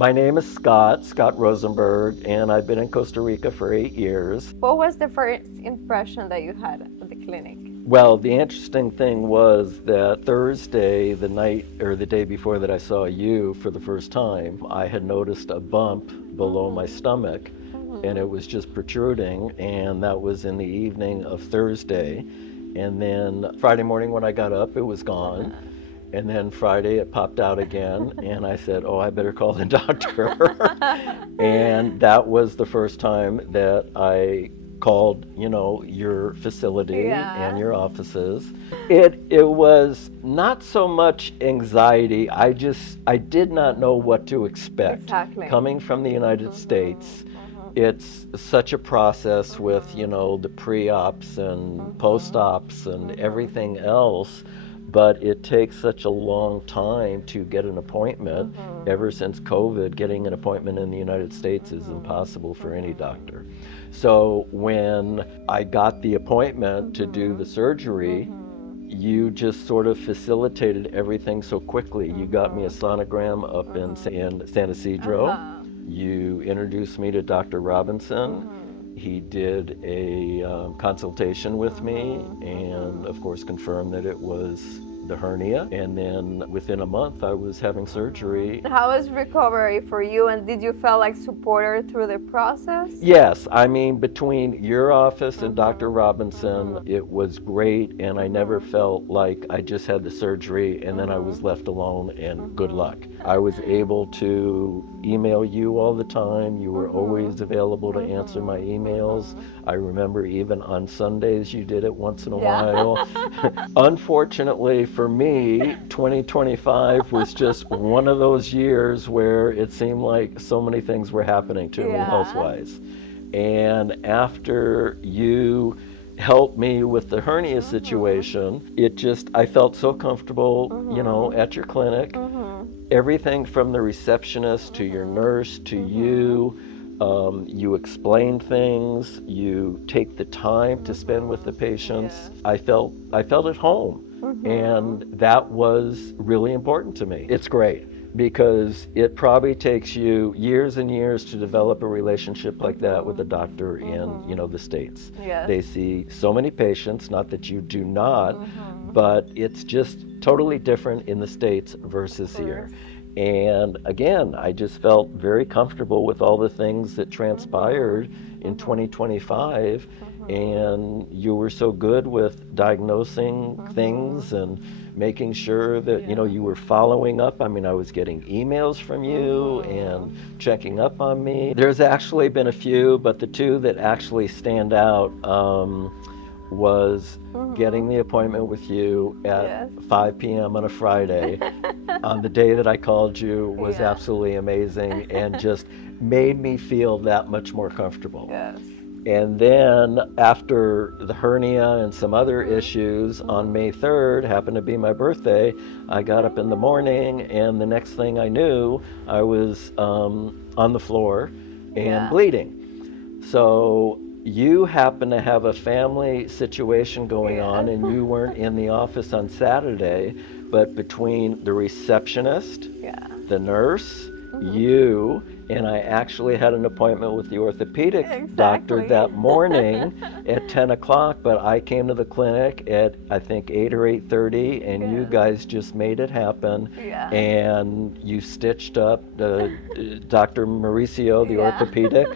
My name is Scott Rosenberg, and I've been in Costa Rica for 8 years. What was the first impression that you had at the clinic? Well, the interesting thing was that Thursday, the night or the day before that I saw you for the first time, I had noticed a bump below my stomach, and it was just protruding, and that was in the evening of Thursday. And then Friday morning when I got up, it was gone. And then Friday it popped out again, and I said, oh, I better call the doctor. And that was the first time that I called, your facility and your offices. It was not so much anxiety. I did not know what to expect. Exactly. Coming from the United States, it's such a process with, the pre-ops and post-ops and everything else. But it takes such a long time to get an appointment. Ever since COVID, getting an appointment in the United States is impossible for any doctor. So when I got the appointment to do the surgery, you just sort of facilitated everything so quickly. You got me a sonogram up in San Isidro. You introduced me to Dr. Robinson. He did a consultation with me and, of course, confirmed that it was the hernia. And then within a month, I was having surgery. How was recovery for you, and did you feel like supported through the process? Yes, I mean, between your office and Dr. Robinson, it was great, and I never felt like I just had the surgery and then I was left alone and good luck. I was able to email you all the time. You were always available to answer my emails. I remember even on Sundays you did it once in a while. Unfortunately for me, 2025 was just one of those years where it seemed like so many things were happening to me health-wise. And after you helped me with the hernia situation, I felt so comfortable, at your clinic. Everything from the receptionist to your nurse to you, you explain things, you take the time to spend with the patients. I felt at home, and that was really important to me. It's great because it probably takes you years and years to develop a relationship like that with a doctor in, the States. Yes. They see so many patients, not that you do not, but it's just totally different in the States versus here. And again, I just felt very comfortable with all the things that transpired in 2025. And you were so good with diagnosing things and making sure that, you were following up. I mean, I was getting emails from you and checking up on me. There's actually been a few, but the two that actually stand out was getting the appointment with you at 5 p.m. on a Friday on the day that I called you was absolutely amazing and just made me feel that much more comfortable. Yes. And then after the hernia and some other issues on May 3rd, happened to be my birthday, I got up in the morning and the next thing I knew, I was on the floor and bleeding. So you happen to have a family situation going on and you weren't in the office on Saturday, but between the receptionist, the nurse, you, and I actually had an appointment with the orthopedic doctor that morning at 10 o'clock, but I came to the clinic at, I think, 8 or 8:30, and you guys just made it happen. And you stitched up, Dr. Mauricio, the orthopedic,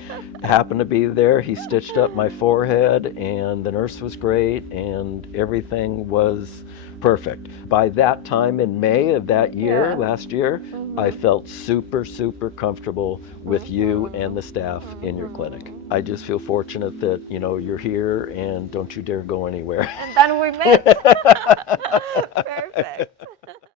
happened to be there. He stitched up my forehead, and the nurse was great, and everything was perfect. By that time in May of that year, last year, I felt super, super comfortable with you and the staff in your clinic. I just feel fortunate that, you're here and don't you dare go anywhere. And then we met. Perfect.